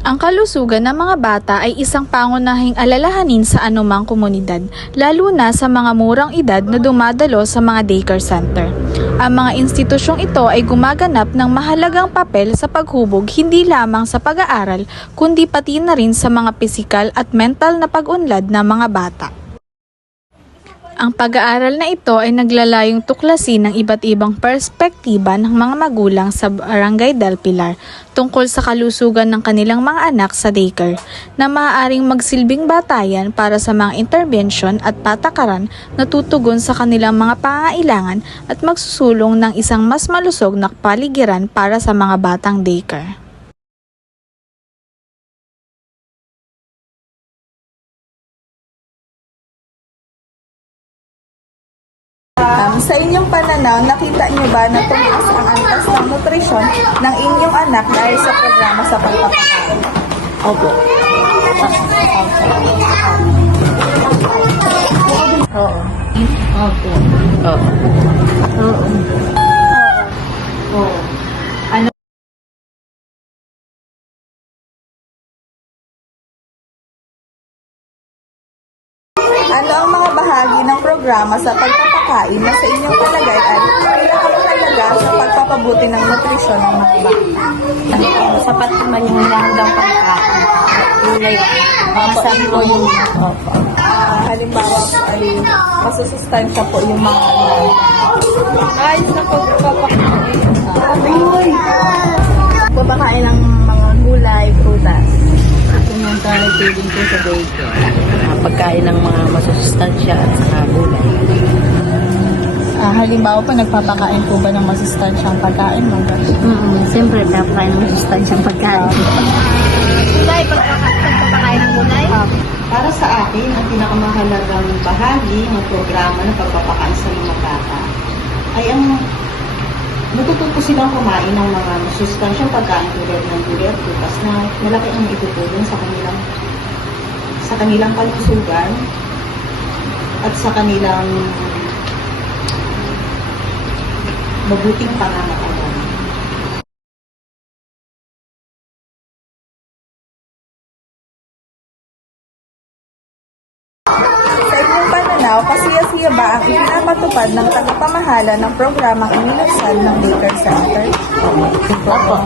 Ang kalusugan ng mga bata ay isang pangunahing alalahanin sa anumang komunidad, lalo na sa mga murang edad na dumadalo sa mga daycare center. Ang mga institusyong ito ay gumaganap ng mahalagang papel sa paghubog hindi lamang sa pag-aaral, kundi pati na rin sa mga pisikal at mental na pag-unlad ng mga bata. Ang pag-aaral na ito ay naglalayong tuklasin ng iba't ibang perspektiba ng mga magulang sa Barangay del Pilar tungkol sa kalusugan ng kanilang mga anak sa daycare na maaaring magsilbing batayan para sa mga intervention at patakaran na tutugon sa kanilang mga pangangailangan at magsusulong ng isang mas malusog na paligiran para sa mga batang daycare. Sa inyong pananaw, nakita niyo ba na tumaas ang antas ng nutrisyon ng inyong anak dahil sa programa sa pagpapakain? Opo. Oo. Opo. Oo. Oo. Oo. Ano ang mga bahagi ng programa sa pagpapakain na sa inyong palagay ay pinakamahalaga sa pagpapabuti ng nutrisyon ng mga bata? Sapat naman yung hinahandang pagkain. Gulay. Masabi ko yung opo. Halimbawa po ay masusustansya po yung mga Ayos na pagpapakain. pagpapakain ng mga gulay, prutas. Yung tayo feeding ko sa daycare. Pagkain ng mga masusustansya at saka gulay. Halimbawa po, nagpapakain po ba ng masustansyang pagkain? Siyempre, pagkain ng masusustansyang pagkain. Gulay, pagpapakain ng gulay? Para sa akin, ang pinakamahalagang bahagi ng programa ng pagpapakain sa mga bata ay ang natututo silang kumain ng mga masustansyang pagkain tulad ng gulay at prutas na malaki ang itutulong sa kanilang kalusugan at sa kanilang mabuting pangangatawan. Sa inyong pananaw, kasiya-siya ba ang ipinapatupad ng tagapamahala ng programang inilunsad ng daycare center? Opo.